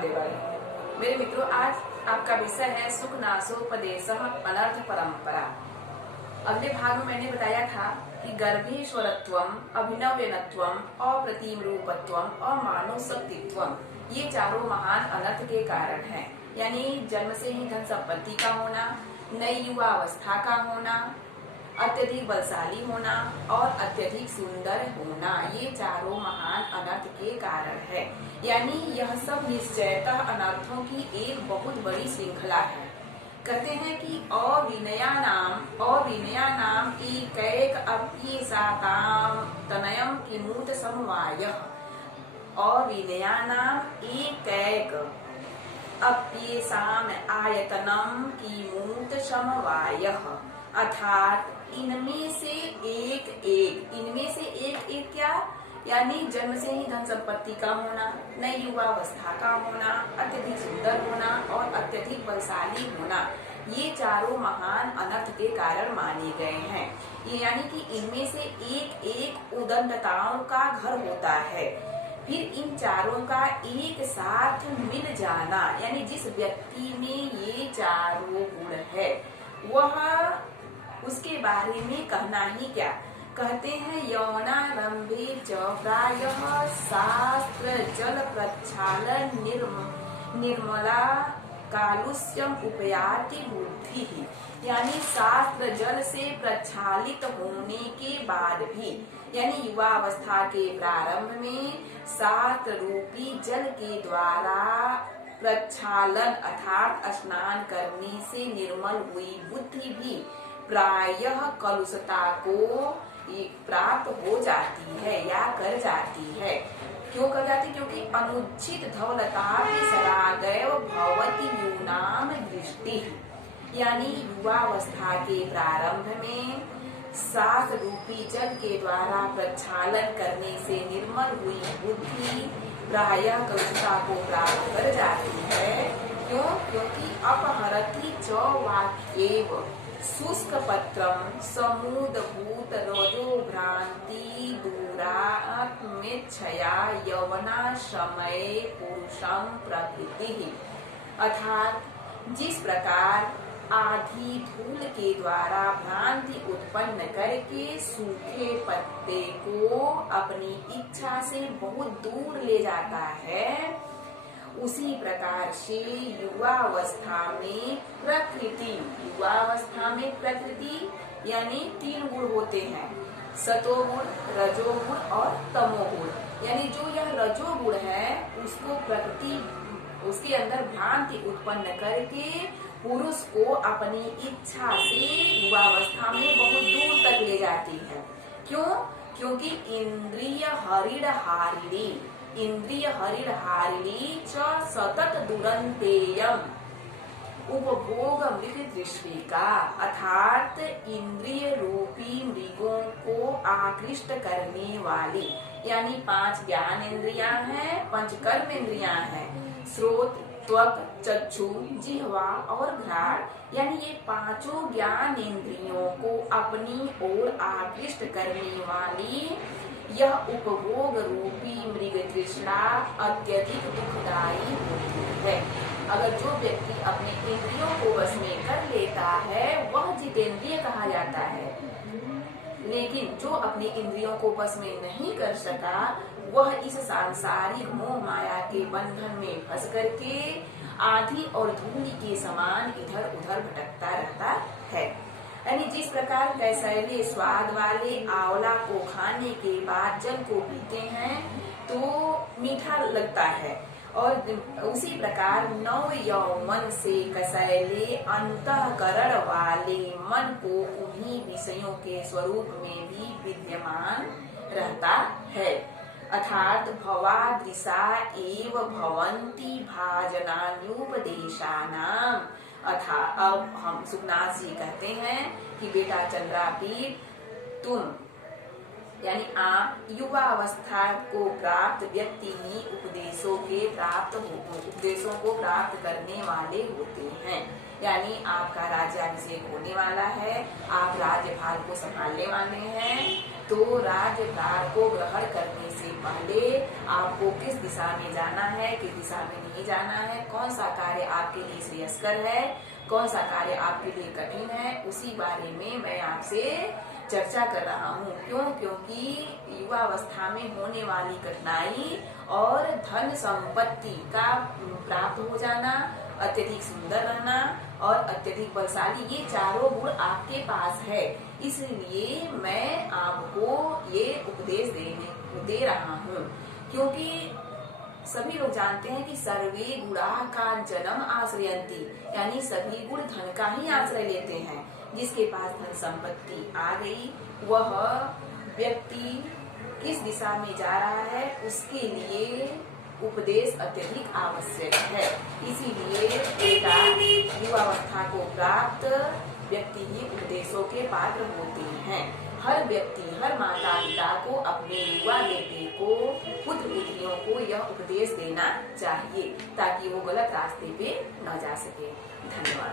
पदेवर। मेरे मित्रों, आज आपका विषय है सुख नाशोपदेशः अनर्थ परंपरा। अगले भाग में मैंने बताया था कि गर्भेश्वरत्वम, अभिनवयनत्वम, अप्रतिम रूपत्वम और मानव शक्तित्वम, ये चारों महान अनर्थ के कारण हैं। यानी जन्म से ही धन संपत्ति का होना, नई युवा अवस्था का होना, अत्यधिक बलशाली होना और अत्यधिक सुंदर होना, ये चारों महान अनर्थ के कारण है। यानी यह सब निश्चयतः अनर्थों की एक बहुत बड़ी श्रृंखला है। कहते हैं कि अविनया नाम एकैक अप्येषातां तनयम् किमुत समवायः। अविनया नाम एकैक अप्येषाम् आयतनम् किमुत समवायः, अर्थात इनमें से एक क्या, यानी जन्म से ही धन संपत्ति का होना, नई युवावस्था का होना, अत्यधिक सुंदर होना और अत्यधिक बलशाली होना, ये चारों महान अनर्थ के कारण माने गए हैं। ये यानी कि इनमें से एक उदंडताओं का घर होता है। फिर इन चारों का एक साथ मिल जाना, यानी जिस व्यक्ति में ये चारों गुण है वह, उसके बारे में कहना ही क्या। कहते हैं यौनारंभे च प्रायः शास्त्र जल प्रक्षालन निर्मला कालुष्यम उपयाति बुद्धि। यानी शास्त्र जल से प्रक्षालित होने के बाद भी, यानी युवावस्था के प्रारंभ में शास्त्र रूपी जल के द्वारा प्रक्षालन अर्थात स्नान करने से निर्मल हुई बुद्धि भी प्रायः कलुषता को प्राप्त हो जाती है या कर जाती है। क्यों कर जाती? क्योंकि अनुचित धौलता सरागैव भवति यूनाम दृष्टि। यानी युवावस्था के प्रारंभ में शास्त्र रूपी जल के द्वारा प्रक्षालन करने से निर्मल हुई बुद्धि प्रायः कलुषता को प्राप्त कर जाती है। क्यों? क्योंकि अपहरति च वाक्येव शुष्क पत्रम समुदभूत रजो भ्रांति दूरात्मेच्छया यवना समय पुरुषम प्रकृति। अर्थात जिस प्रकार आधी धूल के द्वारा भ्रांति उत्पन्न करके सूखे पत्ते को अपनी इच्छा से बहुत दूर ले जाता है, उसी प्रकार से युवावस्था में प्रकृति यानी 3 गुण होते हैं, सतोगुण, रजोगुण और तमोगुण। यानी जो यह रजोगुण है उसको प्रकृति उसके अंदर भ्रांति उत्पन्न करके पुरुष को अपनी इच्छा से युवावस्था में बहुत दूर तक ले जाती है। क्यों? क्योंकि इंद्रिय हरिण च सतत दुरंतेयम उपभोग मृग दृष्टिका। अर्थात इंद्रिय रूपी मृगों को आकृष्ट करने वाली, यानी 5 ज्ञान इंद्रियां हैं, 5 कर्म इंद्रियां हैं, श्रोत, त्वक, चक्षु, जिह्वा और घ्राण। यानी ये 5 ज्ञान इंद्रियों को अपनी ओर आकृष्ट करने वाली यह उपभोग रूपी मृग तृष्णा अत्यधिक दुखदायी होती है। अगर जो व्यक्ति अपने इंद्रियों को वश में कर लेता है वह जितेंद्रिय कहा जाता है, लेकिन जो अपने इंद्रियों को वश में नहीं कर सका वह इस सांसारिक मोह माया के बंधन में फंस करके आधी और धूलि के समान इधर उधर भटकता रहता है। यानी जिस प्रकार कैसैले स्वाद वाले आंवला को खाने के बाद जल को पीते हैं तो मीठा लगता है, और उसी प्रकार नव यौवन से कसैले अंतःकरण वाले मन को उन्हीं विषयों के स्वरूप में भी विद्यमान रहता है। अर्थात भवादृशा एव भवन्ति भाजनान्युपदेशानाम। अर्थात अब हम सुखनाथ जी कहते हैं कि बेटा चंद्रापीठ, तुम यानी आप युवा अवस्था को प्राप्त व्यक्ति ही उपदेशों को प्राप्त करने वाले होते हैं। यानी आपका राज्याभिषेक होने वाला है, आप राज्यभार को संभालने वाले हैं, तो राज्यभार को ग्रहण करने से पहले आपको किस दिशा में जाना है, किस दिशा में नहीं जाना है, कौन सा कार्य आपके लिए श्रेयस्कर है, कौन सा कार्य आपके लिए कठिन है, उसी बारे में मैं आपसे चर्चा कर रहा हूँ। क्यों? क्योंकि युवावस्था में होने वाली कठिनाई और धन संपत्ति का प्राप्त हो जाना, अत्यधिक सुंदर रहना और अत्यधिक बलशाली, ये चारों गुण आपके पास है। इसलिए मैं आपको ये उपदेश दे रहा हूँ, क्योंकि सभी लोग जानते हैं कि सर्वे गुणा कांचनम आश्रयन्ति, यानी सभी गुण धन का ही आश्रय लेते हैं। जिसके पास धन संपत्ति आ गई, वह व्यक्ति किस दिशा में जा रहा है उसके लिए उपदेश अत्यधिक आवश्यक है। इसीलिए युवावस्था को प्राप्त व्यक्ति ही उपदेशों के पात्र होते हैं। हर व्यक्ति, हर माता पिता को अपने युवा बेटे को, पुत्र पुत्रियों को यह उपदेश देना चाहिए ताकि वो गलत रास्ते पे न जा सके। धन्यवाद।